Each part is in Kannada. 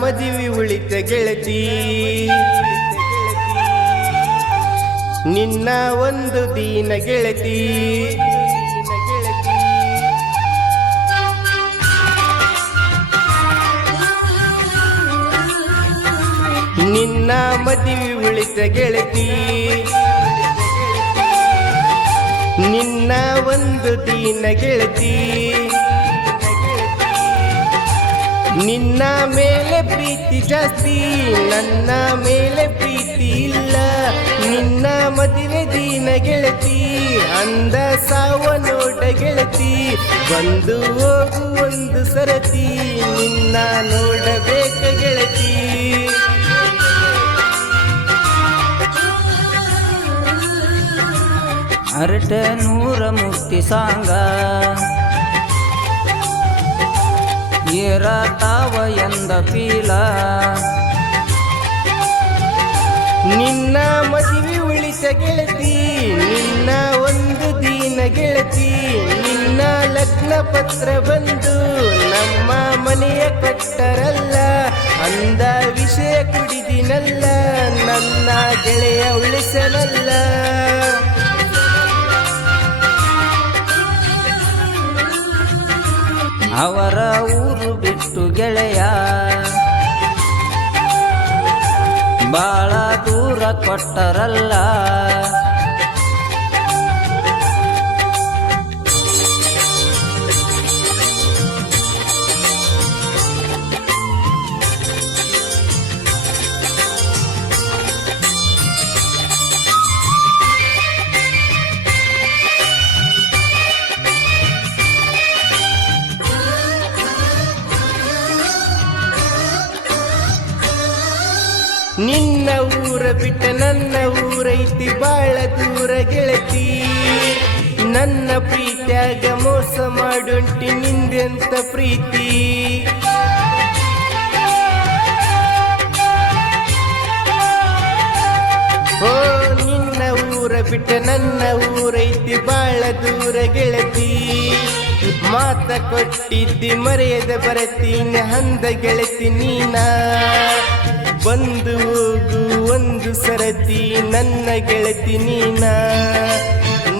ಮದುವೆ ಉಳಿತ ಗೆಳತಿ ನಿನ್ನ ಒಂದು ದಿನ ಗೆಳತಿ ನಿನ್ನ ಮದುವೆ ಉಳಿತ ಗೆಳತಿ ನಿನ್ನ ಒಂದು ದಿನ ಗೆಳತಿ ನಿನ್ನ ಮೇಲೆ ಪ್ರೀತಿ ಜಾಸ್ತಿ ನನ್ನ ಮೇಲೆ ಪ್ರೀತಿ ಇಲ್ಲ ನಿನ್ನ ಮದುವೆ ದಿನ ಗೆಳತಿ ಅಂದ ಸಾವ ನೋಡ ಗೆಳತಿ ಬಂದು ಹೋಗು ಒಂದು ಸರತಿ ನಿನ್ನ ನೋಡಬೇಕ ಗೆಳತಿ ಅರಟ ನೂರ ಮುಕ್ತಿ ಸಾಂಗ ಏರತಾವ ಎಂದ ಪೀಲ ನಿನ್ನ ಮದುವೆ ಉಳಿತ ಗೆಳತಿ ನಿನ್ನ ಒಂದು ದಿನ ಗೆಳತಿ ನಿನ್ನ ಲಗ್ನ ಪತ್ರ ಬಂದು ನಮ್ಮ ಮನೆಯ ಕೊಟ್ಟರಲ್ಲ ಅಂದ ವಿಷಯ ಕುಡಿದಿನಲ್ಲ ನನ್ನ ಗೆಳೆಯ ಉಳಿಸಲಲ್ಲ ಅವರ ಊರು ಬಿಟ್ಟು ಗೆಳೆಯ ಬಾಳ ದೂರ ಕೊಟ್ಟರಲ್ಲ ನಿನ್ನ ಊರ ಬಿಟ್ಟ ನನ್ನ ಊರೈತಿ ಬಾಳ ದೂರ ಗೆಳತಿ ನನ್ನ ಪ್ರೀತ್ಯಾಗ ಮೋಸ ಮಾಡುಂಟಿ ನಿಂದೆಂತ ಪ್ರೀತಿ ಓ ನಿನ್ನ ಊರ ಬಿಟ್ಟ ನನ್ನ ಊರೈತಿ ಬಾಳ ದೂರ ಗೆಳತಿ ಮಾತ ಕೊಟ್ಟಿದ್ದಿ ಮರೆಯದ ಬರತೀನಿ ಹಂದ ಗೆಳತಿ ನೀನ ಬಂದು ಹೋಗು ಒಂದು ಸರತಿ ನನ್ನ ಗೆಳತಿ ನೀನ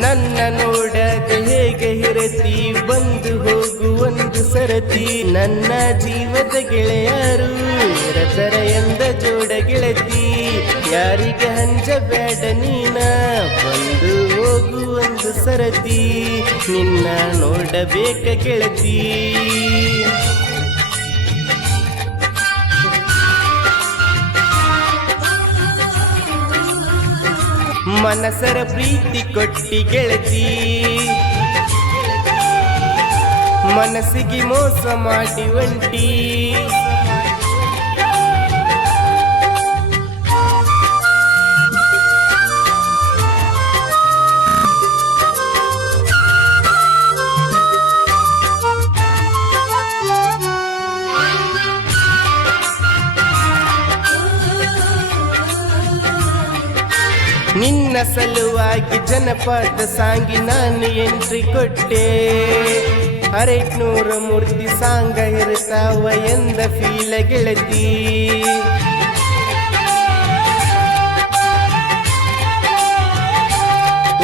ನನ್ನ ನೋಡದೆ ಹೇಗೆ ಇರತಿ ಬಂದು ಹೋಗು ಒಂದು ಸರತಿ ನನ್ನ ಜೀವದ ಗೆಳೆಯರು ಇರತರ ಎಂದ ಜೋಡ ಗೆಳತಿ ಯಾರಿಗೆ ಹಂಜಬೇಡ ನೀನ ಬಂದು ಹೋಗು ಒಂದು ಸರತಿ ನಿನ್ನ ನೋಡಬೇಕ ಗೆಳತಿ ಮನಸರ ಪ್ರೀತಿ ಕೊಟ್ಟಿ ಗೆಳತಿ ಮನಸ್ಸಿಗೆ ಮೋಸ ಮಾಡಿ ಒಂಟಿ ನಿನ್ನ ಸಲುವಾಗಿ ಜನಪದ ಸಾಂಗಿ ನಾನು ಎಂಟ್ರಿ ಕೊಟ್ಟೆ 600 ಮೂರ್ತಿ ಸಾಂಗ ಇರ್ತಾವ ಎಂದ ಫೀಲ ಗೆಳತಿ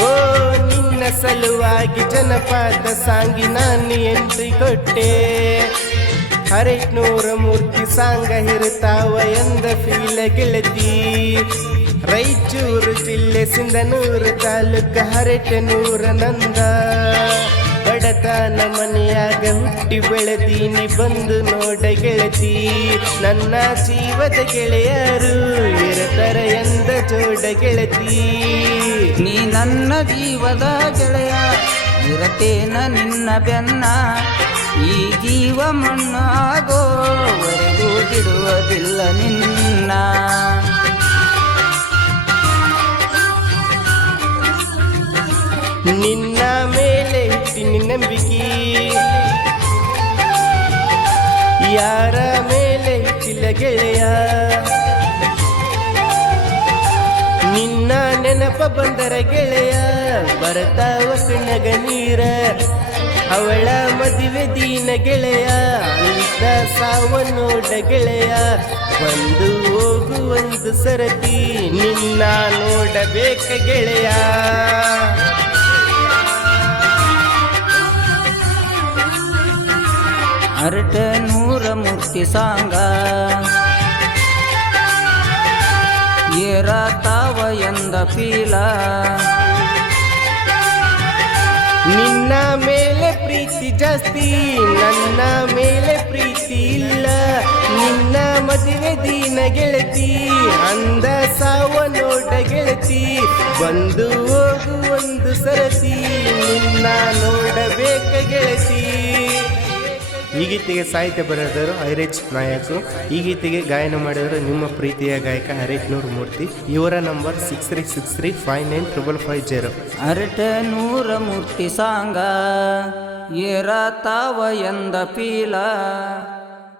ಓ ನಿನ್ನ ಸಲುವಾಗಿ ಜನಪದ ಸಾಂಗಿ ನಾನು ಎಂಟ್ರಿ ಕೊಟ್ಟೆ 600 ಮೂರ್ತಿ ಸಾಂಗ ಇರ್ತಾವ ಎಂದ ಫೀಲ ಗೆಳತಿ ರಾಯಚೂರು ಜಿಲ್ಲೆ ಸಿಂಧನೂರು ತಾಲೂಕ ಹರಟನೂರ ನಂದ ಬಡತನ ಮನೆಯಾಗ ಹುಟ್ಟಿ ಬೆಳೆದೀನಿ ಬಂದು ನೋಡ ಗೆಳತಿ ನನ್ನ ಜೀವದ ಗೆಳೆಯರು ಇರತರ ಎಂದ ಜೋಡ ಗೆಳತಿ ನೀ ನನ್ನ ಜೀವದ ಗೆಳೆಯ ಇರತೇನ ನಿನ್ನ ಬೆನ್ನ ಈ ಜೀವ ಮಣ್ಣಾಗೋವರೆಗೂ ಬಿಡುವುದಿಲ್ಲ ನಿನ್ನ ನಿನ್ನ ಮೇಲೆ ಇಟ್ಟಿನಿ ನಂಬಿಕೆ ಯಾರ ಮೇಲೆ ಇಟ್ಟಿಲ್ಲ ಗೆಳೆಯ ನಿನ್ನ ನೆನಪ ಬಂದರ ಗೆಳೆಯ ಬರ್ತಾವ ಕಣ್ಣಗ ನೀರ ಅವಳ ಮದುವೆ ದಿನ ಗೆಳೆಯ ಅಂತ ಸಾವ ನೋಡ ಗೆಳೆಯ ಬಂದು ಹೋಗು ಒಂದು ಸರತಿ ನಿನ್ನ ನೋಡಬೇಕ ಗೆಳೆಯ ಅರಟ ನೂರ ಮೂರ್ತಿ ಸಾಂಗ ಏರಾತಾವ ಎಂದ ಫೀಲ ನಿನ್ನ ಮೇಲೆ ಪ್ರೀತಿ ಜಾಸ್ತಿ ನನ್ನ ಮೇಲೆ ಪ್ರೀತಿ ಇಲ್ಲ ನಿನ್ನ ಮದುವೆ ದಿನ ಗೆಳತಿ ಅಂದ ಸಾವ ನೋಡ ಗೆಳತಿ ಬಂದು ಹೋಗು ಒಂದು ಸರತಿ ನಿನ್ನ ನೋಡಬೇಕ ಗೆಳತಿ. ಈ ಗೀತೆಗೆ ಸಾಹಿತ್ಯ ಬರೆದವರು ಐರೇಜ್ ನಾಯಕ್. ಈ ಗೀತೆಗೆ ಗಾಯನ ಮಾಡಿದರು ನಿಮ್ಮ ಪ್ರೀತಿಯ ಗಾಯಕ ಹರೇಟ್ನೂರ್ ಮೂರ್ತಿ. ಇವರ ನಂಬರ್ 6363595550. ಅರಟ ನೂರ ಮೂರ್ತಿ ಸಾಂಗ ಏರಾತಾವ ಎಂದ ಫೀಲ